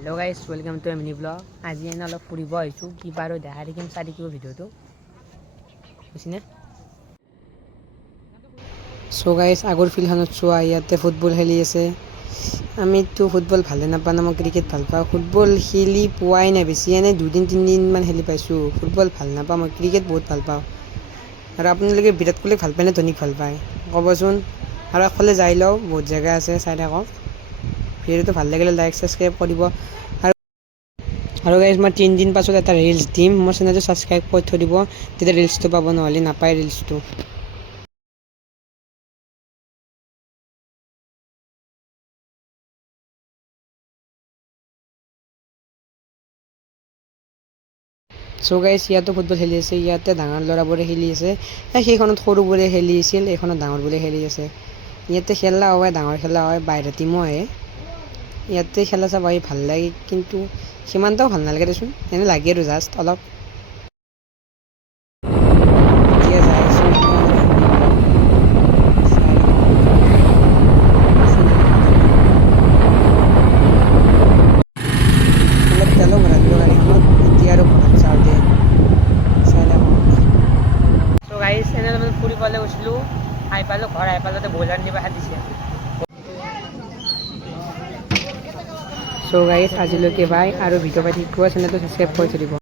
hello guys welcome to mini blog आज एने अलग फुरिब आइछु कि बारो देखा देখিম चारि किबो भिडिओটো बुझिने सो गाइस आगर फिल्डखনত चोआ ইয়াতে ফুটবল খেলি আছে আমিতো ফুটবল ভালে নাপাওঁ মই ক্ৰিকেট ভাল পাওঁ ফুটবল খেলি পোৱাই নাই বেছি এনে দুদিন তিনদিন মান খেলি পাইছো ফুটবল ভাল নাপাওঁ মই ক্ৰিকেট বহুত ভাল পাওঁ আৰু আপোনালোকে বিৰাট কোহলি ভাল পায় নে ধোনীক ভাল পায় ক'বচোন আৰু আগফালে যাই লওঁ বহুত জেগা আছে চাই থাকক ভিডিঅ'টো ভাল লাগিলে লাইক সাবস্ক্ৰাইব কৰিব আৰু গাইজ মই 3 দিন পাছত এটা ৰিলছ দিম মোৰ চেনেলটো সাবস্ক্ৰাইব কৰি থৈ দিব তেতিয়া ৰিলছটো পাব নহ'লে নাপায় ৰিলছটো সো গাইজ ইয়াতো ফুটবল খেলি আছে ইয়াতে ডাঙৰ ল'ৰাবোৰে খেলি আছে সেইখনত সৰুবোৰে খেলি আছিল এইখনত ডাঙৰবোৰে খেলি আছে ইয়াতে খেলা হয় ডাঙৰ খেলা হয় বাহিৰৰ টিমো আহে ইয়াতে খেলা চাব আহি ভাল লাগে কিন্তু সিমানটাও ভাল নালাগে দেচোন এনে লাগে আৰু জাষ্ট অলপ এতিয়া যাই আছো অলপ তেলো ভৰালোঁ গাড়ীখনত এতিয়া আৰু ঘৰত যাওঁ দে চাই থাকোঁ চ' গাড়ী চেনেল ফুৰিবলৈ গৈছিলোঁ আহি পালোঁ ঘৰ আহি পালোঁতে ব্ৰইলাৰ নিব দিছে চ' গাইজ আজিলৈকে বাই আৰু ভিডিঅ' পাই থাকিব চেনেলটো ছাবস্ক্ৰাইব কৰি থৈ দিব